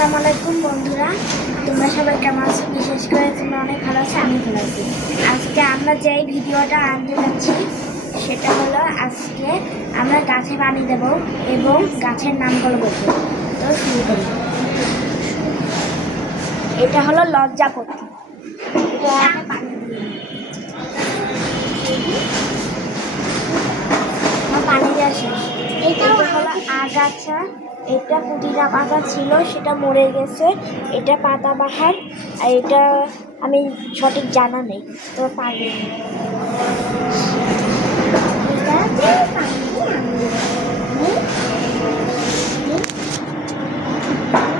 আসসালামু আলাইকুম বন্ধুরা। তোমরা সবাই কেমন আছো? বিশেষ করে তোমরা অনেক ভালো আছো, আমি ভালো আছি। আজকে আমরা যে ভিডিওটা আনতে যাচ্ছি, সেটা হলো আজকে আমরা গাছে পানি দেব এবং গাছের নামগুলো বলব। তো শুরু করি। এটা হলো আমি পানি পানি দেওয়া শেষ। এটা হলো আগাছা এটা পুদিনা পাতা ছিল সেটা মরে গেছে। এটা পাতা বাহার আর এটা আমি সঠিক জানা নেই তো পানি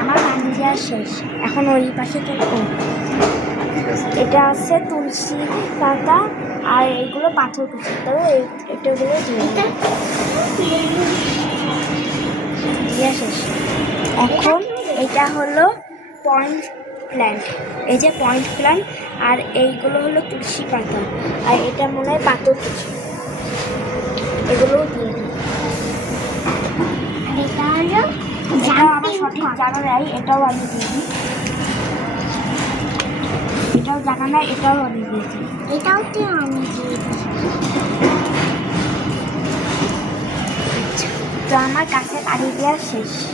আমার পানি দেওয়া শেষ। এখন ওই পাশে এটা আছে তুলসী পাতা আর এগুলো পাথর কুচি। তবে এটাগুলো শেষ। এখন এটা হলো পয়েন্ট প্ল্যান্ট এই যে পয়েন্ট প্ল্যান্ট আর এইগুলো হলো তুলসী পাতা। আর এটা মনে হয় পাথর কুচি এগুলোও দিয়ে দিই। এটা হলো আমার সঠিক জানা নাই এটাও আমি দিয়ে দিই। এটাও জানা নাই এটাও আমি দিয়ে দিই। এটাও তো আমি দিয়ে দিই। তো আমার কাছে পানি দেওয়া শেষ।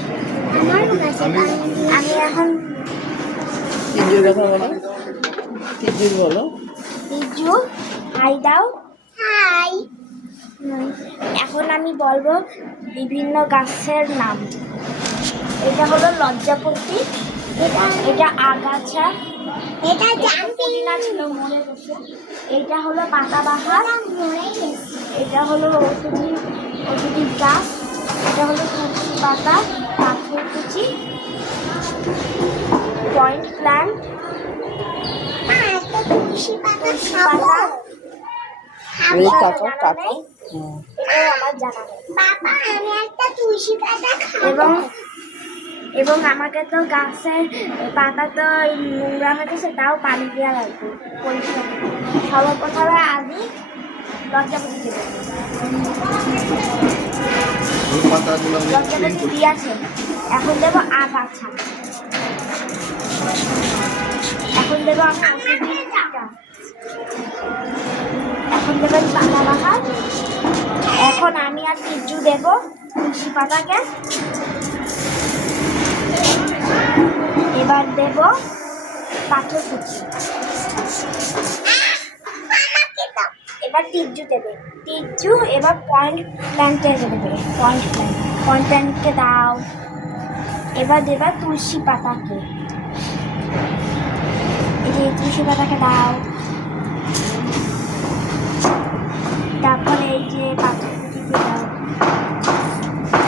আমার কাছে আমি- আমি এখন তিনজোর কথা বলো তিনজোর বলো। বিজু হাই দাও। হাই। এখন আমি বলব বিভিন্ন গাছের নাম। এটা হলো লজ্জাপতি এটা এটা আগাছা। এটা ছিল মরে গেছে। এটা হলো পাতাবাহার মরে গেছে। এটা হলো ওষুধি ওষুধি গাছ। খাব। এবং এবং আমাকে তো গাছের পাতা তো নোংরা হয়ে গেছে তাও পানি দেওয়া লাগবে। পরিষ্কার। সর্বপ্রথমে আমি লজ্জাপতি দেবো। লজ্জাপতি করি দিয়েছে এখন দেবো আগাছা। এখন দেবো আমি এখন দেবেন পাতা বাহার এখন আমি আর তিজু দেবো তুলসী পাতাকে। এবার দেব পাথর কুচি। এবার তিজ্জু দেবে। তিজ্জু এবার পয়েন্ট প্ল্যান্টে দেবে। পয়েন্ট প্ল্যান্ট পয়েন্ট প্ল্যান্টকে দাও। এবার দেবা তুলসী পাতাকে। এই যে তুলসী দাও। তারপরে এই যে পাথর দাও।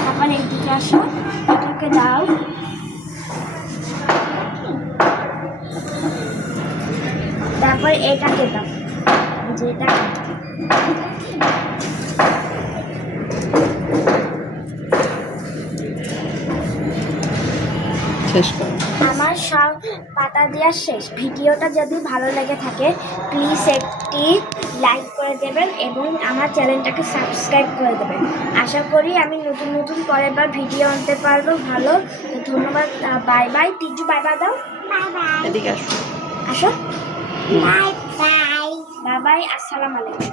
তারপরে এইদিকে আসো দাও। তারপর এটাকে দাও। যেটা শেষ করো। সব পাতা দেওয়া শেষ। ভিডিওটা যদি ভালো লেগে থাকে প্লিজ একটি লাইক করে দেবেন এবং আমার চ্যানেলটাকে সাবস্ক্রাইব করে দেবেন। আশা করি আমি নতুন নতুন পরের বার ভিডিও আনতে পারব ভালো। ধন্যবাদ bye bye Tiju bye bye দাও। এদিকে আসো। বাই বাই বাই বাই আসসালামু আলাইকুম।